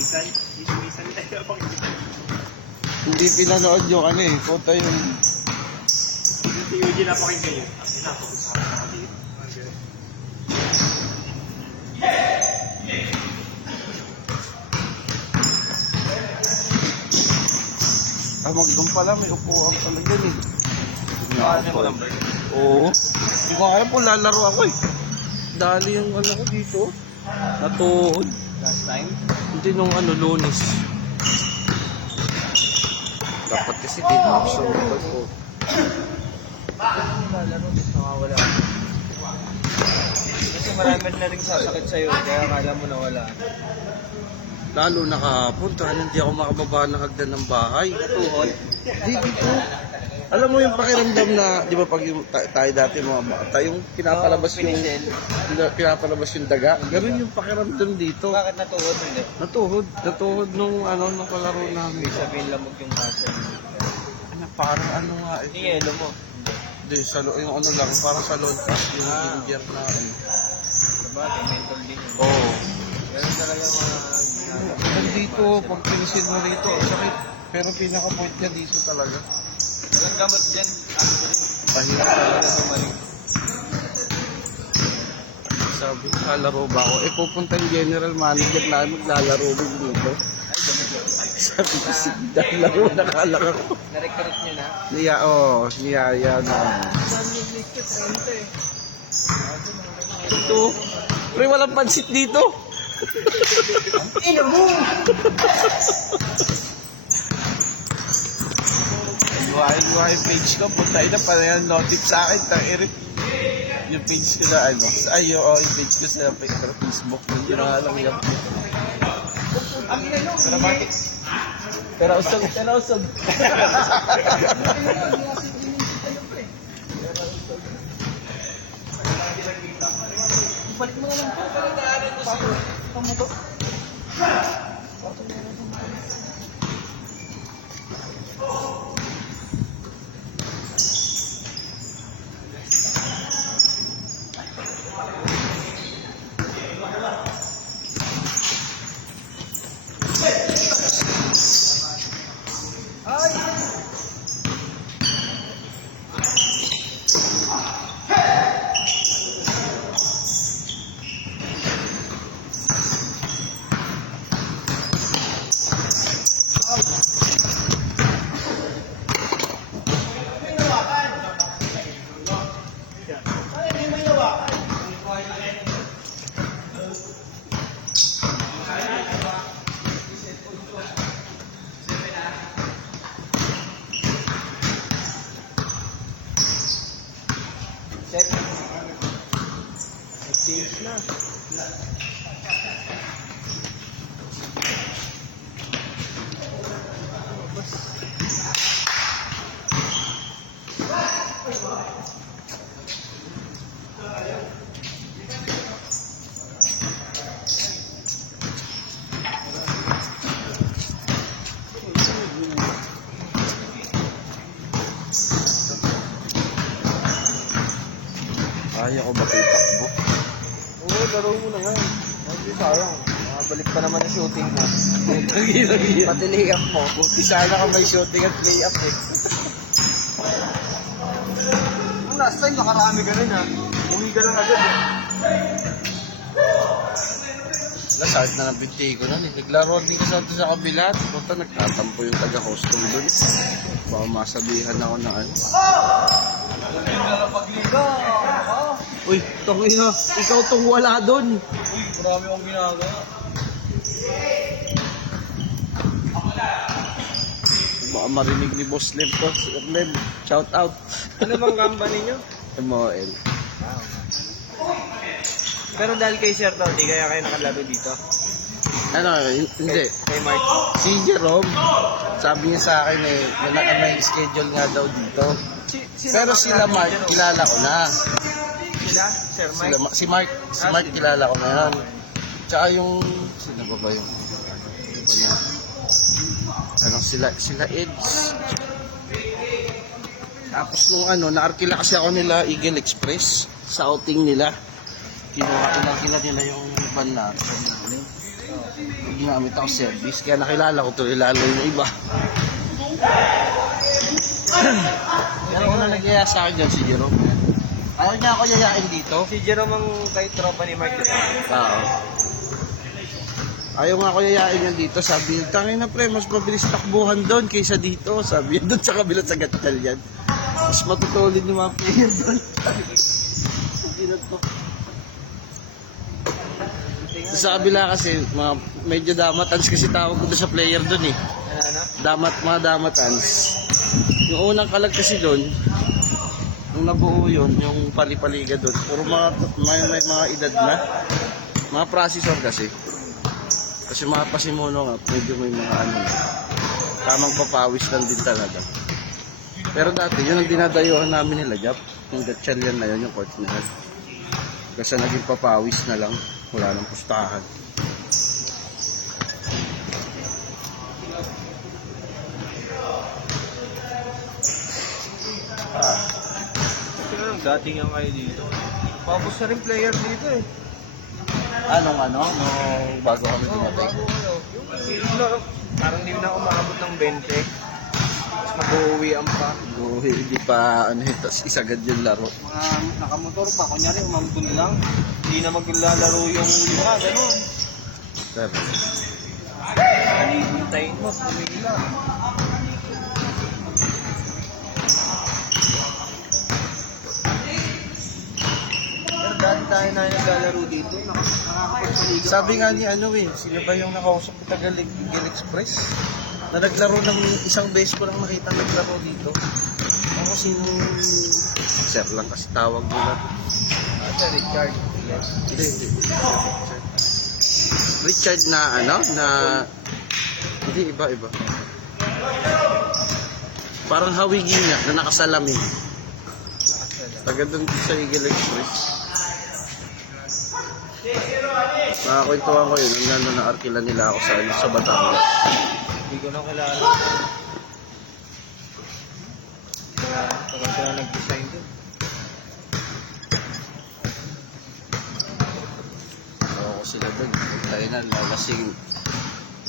Minsan tayo pakikita. Hindi pinanood yung ano eh. Puta yung... Si Eugene napakinggan yun. Ang napag-usapan ako dito. Magdun pala, may upuan pala dyan eh. Ano mo number? Oo. Hindi ko alam kung lalaro ako eh. Dali yung ano ko dito. Natuhod. Last time? Hindi nung ano, Lunes. Dapat kasi dito ako sa mobile ko. Lalaro, nakawala. Kasi marami na rin sasakit sa'yo, kaya akala mo nawala. Lalo na kahapon, dahil hindi ako makababa ng hagdan ng bahay. Natuhod? Di dito. Alam mo yung pakiramdam na, di ba pag yung, tayo dati mga bata, yung pinapalabas yung, pinapalabas yung daga, ganun yung pakiramdam dito. Bakit natuhod? Hindi. Natuhod nung ano, nung kalaro namin. Ibig sabihin lamog yung muscle. Ano, parang ano nga eh. Yung yelo mo. Hindi, yung ano lang, parang sa lonta, yung ginger na ano. Sabagay, mental din yun. Oo. Ganun talaga mga ginagawa. Dito, pag pinisil mo rito, ang sakit. Pero pinaka-point niya dito talaga. Walang gamot dyan. Pahirap talaga. Bumalik. Sabi, lalaro ba ako? Eh, pupunta yung general manager na maglalaro din dito. Sabi ko, sige, laro na kalang ako. Na-recruit nyo na? Niyaya na. Saan yung liquid? 30 eh. Ito, pre, walang pansit dito. Ino mo! Yung page ko, punta na para yan notif sa akin. Eric, yung page ko na ano. Yung page ko sa Facebook. Hindi na nga lang yung Dramatic. pero usog. Balik mo naman po. Pero daanan ko sa'yo. Tama to? Change na. Kaya ko ba ito itakbo? Oo, laro mo na nga. Hindi sayang. Makabalik pa naman ang shooting mo. Pati layup mo. Buti sana ka may shooting at layup eh. Kung last time, nakarami ka rin ha. Uwi ka lang agad eh. Sakit na ng binti ko nun eh. Naglaro din kasi sa kabila. Punta nagtatampo yung taga-custom dun. Baka masabihan ako na ano. Hindi na pagliga. Uy, tangin na. Ikaw tong wala dun. Uy, marami akong ginagawa. Baka marinig ni Boss Lem to. Sir Lem, shout out. Ano bang company nyo? MOL. Pero dahil kay Sir Tony, kaya kayo nakalaro dito? Ano, hindi. Kay Mark? Si Jerome, sabi niya sa akin eh, may schedule nga daw dito. Pero sila Mark, kilala ko na. Sila? Sir Mike? Si Mark kilala ko na yan. Tsaka yung, sino ba yung, ano ba na, anong sila Eds. Tapos nung ano, naarkila kasi ako nila Eagle Express sa outing nila. Kinuha nila yung van natin. ginamit ako service. Kaya nakilala ko tuloy lalo yung iba. Pero una nagyaya sa akin dyan si Jerome. Ayaw niya ako yayain dito. Si Jerome ang kay tropa ni Mark. Oo. Ayaw nga ako yayain yan dito. Sabi niya, tangin na pre, mas mabilis takbuhan doon kaysa dito. Sabi niya, doon sa kabila sa Gatchal yan. Mas matutulid yung mga player doon. Sa kabila kasi, medyo damatans kasi tawag ko doon sa player doon eh. Ano? Mga damatans. Yung unang kalag kasi doon, nung nabuo yun, yung palipaliga doon, puro may mga edad na. Mga processor kasi. Kasi mga pasimuno nga, medyo may mga ano, tamang papawis lang din talaga. Pero dati, yun ang dinadayuhan namin nila, Jap. Yung Gatchal yan na yun, yung court na yun. Kasi naging papawis na lang, wala nang pustahan. Dating nga kayo dito. Papos na rin player dito eh. Nung bago kami tumatay? Parang di na umabot ng 20. Tapos mag-uwian pa. Hindi pa, tapos isagad yung laro. Mga nakamotor pa, kunyari umambun lang. Hindi na maglalaro yung lima, gano'n. Pero, Hintayin mo, pumila. Pero dati tayo na naglalaro dito, nakakapagpaliga. sabi nga ni sino ba yung nakausap ko taga Ligil Express? Na naglaro ng isang beses ko lang nakita naglaro dito. Ako sir lang kasi tawag nila. Richard. Hindi. Richard na hindi iba. Parang hawigi niya na nakasalamin. Taga doon sa Eagle Express. Nakakwentuhan ko yun. Nandun na arkila nila ako sa Batangas. Hindi ko na kilala. Tagal ko na nag-design doon. Ako sila doon. Tayo na, lalasing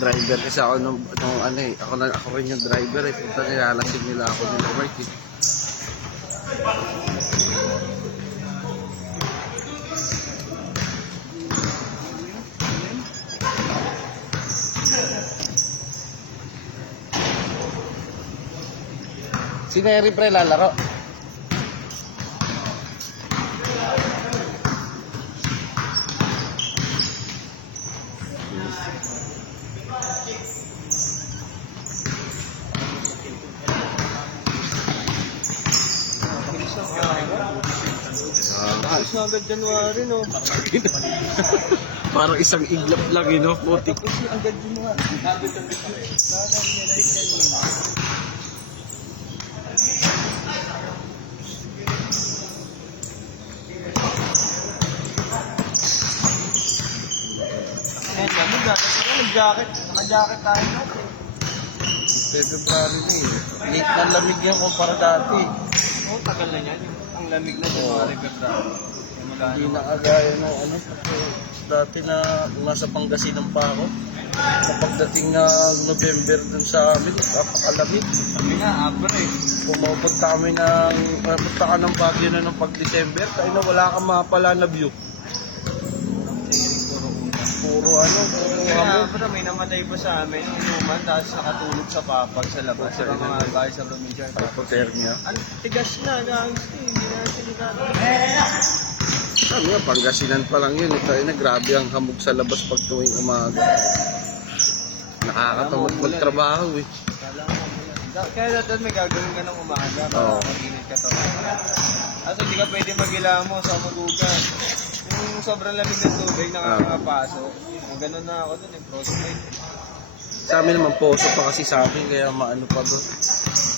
driver kasi ako ako rin yung driver eh. Punta nilalasing nila ako nila Mark eh. Si Neri pre lalaro. Tapos na agad January, no? Parang isang iglap lang putik. Tapos na agad January. Lamig ah. Kasi nag-jacket. Naka-jacket tayo natin. February na eh. Late na lamig yan kumpara dati. Oo, tagal na yan. Ang lamig na January, February. Hindi na kagaya ng dati na nasa Pangasinan pa ako. Kapag dating November dun sa amin, napakalamig. Sabi nga, April. Pumunta ka ng Baguio na ng pag-December, kaya na wala kang mapala na view. Puro Kaya pero may namatay pa sa amin yung human, tapos nakatulog sa papag sa labas sa mga bahay sa probinsya. Hypothermia. Ang tigas na, hindi na silikado. Sabi nga, Pangasinan pa lang yun. Grabe ang hamog sa labas pag tuwing umaga. Nakakatamad magtrabaho eh. Kaya dati may gagawin ka ng umaga para mag-init ka to. At hindi ka pwede mag-ilamo sa magugan. Yung sobrang lamig ng tubig, nakakapasok. Ganun na ako dun, frostbite. Sa amin naman, poso pa kasi sa amin, kaya maano pa doon.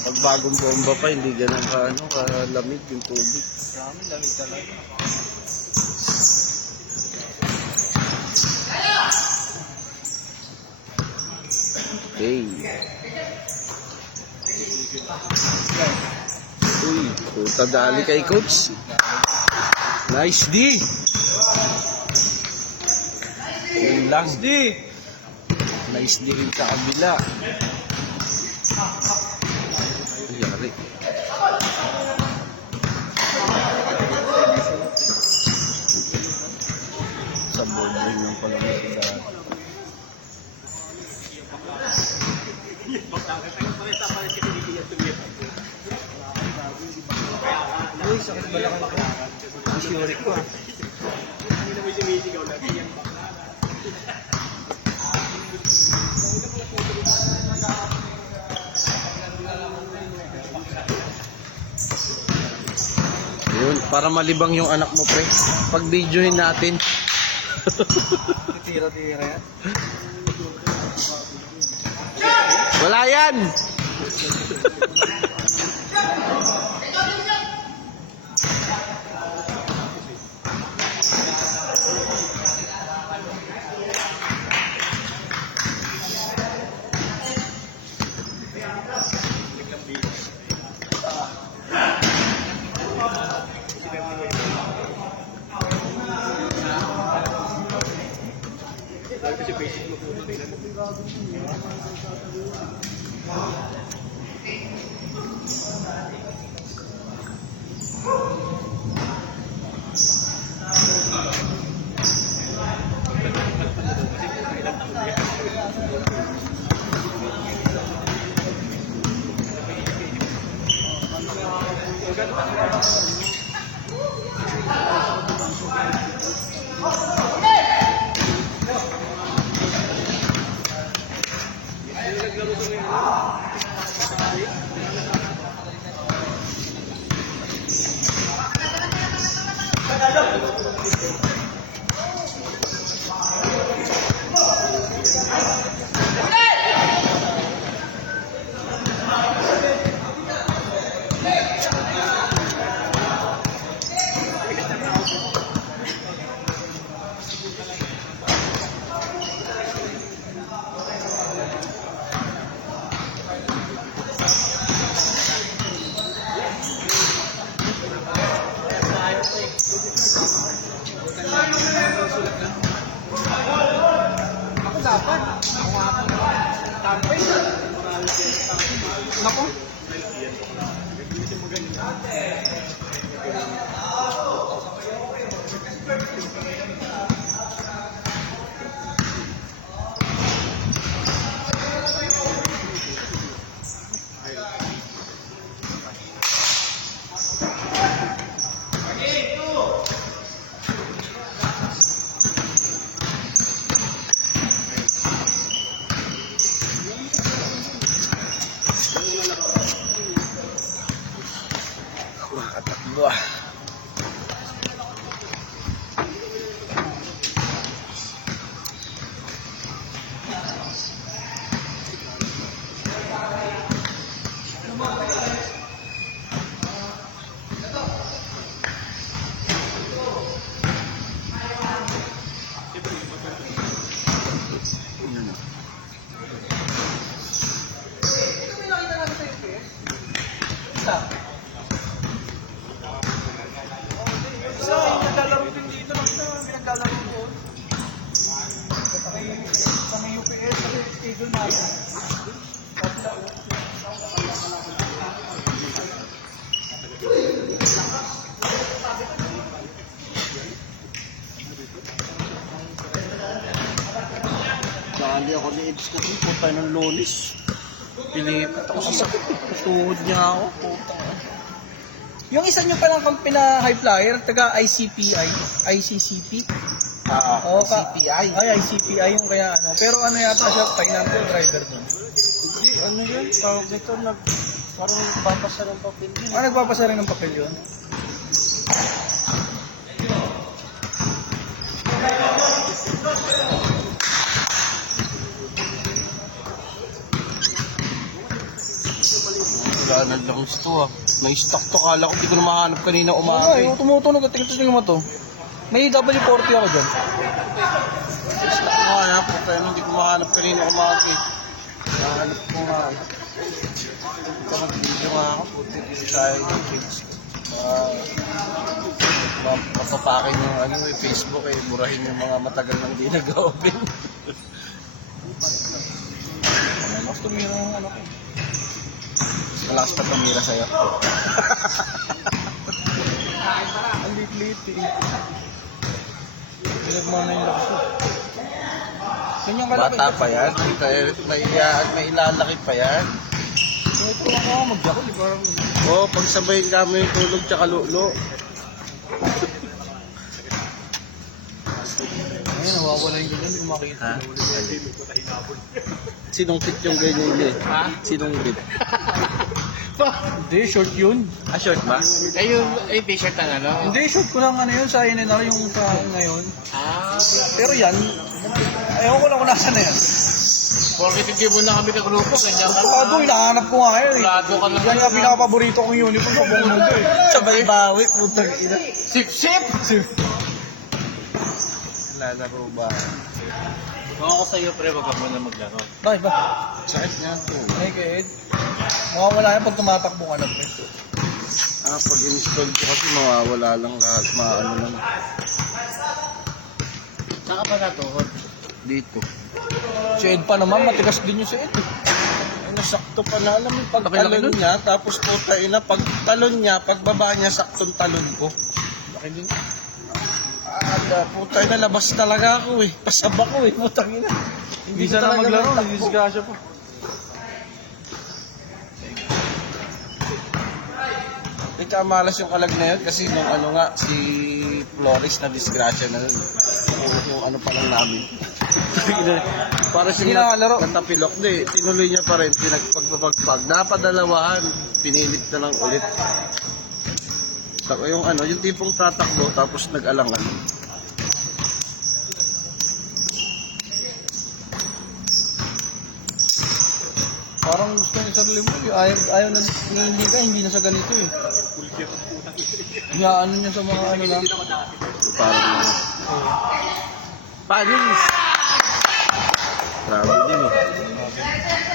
Pag bagong bomba pa, hindi ganun kalamig yung tubig. Sa amin, lamig talaga. Okay. Uy, puta dali kay coach. Nice D. Yun lang. Di! Nice din sa kabila. Yari. Sa boarding lang pala may sila. Uy, sakit balakang ko. Isyuri ko ah. Yun, para malibang yung anak mo, pre. Pag videohin natin. Titira-tira yan. Wala yan! Ako dapat. Ako nga ako. Tampay. Naku. Makatakbo ah. So, naglalaro din dito. Naglalaro ko. Sa may UPS, sa may schedule natin. Dali ako ni Eds kasi punta ng Lunes. Pilipat ako sa sakit. Tuhod niya ako. Puta. Yung isa nyo palang high flyer, taga ICPI, ICCP. Oo, CPI. Ay, ICPI yung kaya ano. Pero ano yata siya, pineapple driver dun. Hindi, ano yun? Tawag nito, parang nagpapasa ng papel yun. Ah, nagpapasa rin ng papel yun. Wala na lang gusto ah. May stock to. Kala ko di ko na mahanap kanina Oo, umaga. yung tumutunog at tingnan mo to. May W40 ako dyan. Stock ko nga po. Kaya hindi ko mahanap kanina umaga eh. Nahanap ko nga eh. Ito mag-video nga ako. Puti dito tayo yung page. Mapapakin yung ano, Facebook eh. Burahin yung mga matagal nang di nag-open. tumira ng ano ko. Malakas pa tumira sa'yo. Ang lit-lit eh. Pinagmana yung lakas ko. Ganyan kalaki. Bata pa yan. May ilalaki pa yan. Ito lang ako mag-jackal. Parang Oo, pag sabayin kami yung tulog tsaka lulo. ayun, nawawala yung ganyan. Hindi ko makita. Sinungkit yung ganyan niya eh. Ha? Sinungkit. Hindi, short yun. Ah, short ba? Yung t-shirt ang ano? Hindi, short ko lang ano yun sa NNR yung sa ngayon. Ah, Pero yan, ayaw ko lang kung nasa na yan. porkit hindi mo na kami ng grupo, ganyan ka Pagkado, hinahanap ko nga yun eh. Pagkado ka lang. Yan nga pinaka-paborito kong uniform sa buong mundo eh. Sabay bawi, putang ina. Sip-sip! Lalaro ba? Kung ako sa'yo, pre, wag ka muna maglaro. Bakit ba? Sakit nga to. Ay, Ed. Mawawala yan pag tumatakbo ka na pre. Ah, pag install ko kasi mawawala lang lahat. Maano lang. Saan ka pa natuhod? Dito. Si Ed pa naman, matigas din yung si Ed eh. Ay, nasakto pa na. Alam mo yung pagtalon Laki-laki nun. niya, tapos puta ina, pag talon niya, pagbaba niya, saktong talon ko. Laki din. Puta ina, labas talaga ako eh. Pasaba ko eh, putang ina. Hindi ko sana talaga maglaro, natakbo. nagdisgrasya pa. Ikamalas yung kalag na yun kasi nung ano nga, si Flores na disgrasya na nun. Yung ano pa lang namin. Para Hindi siyang nakalaro. natapilok. Di, tinuloy niya pa rin, pinagpagpagpag. Napadalawahan, pinilit na lang ulit. Yung ano, yung tipong tatakbo tapos nag-alangan. Parang gusto niya sa mo eh. Ayaw na hindi ka, hindi na sa ganito eh. Ano niya sa mga ano lang. Parang panis. Grabe din eh.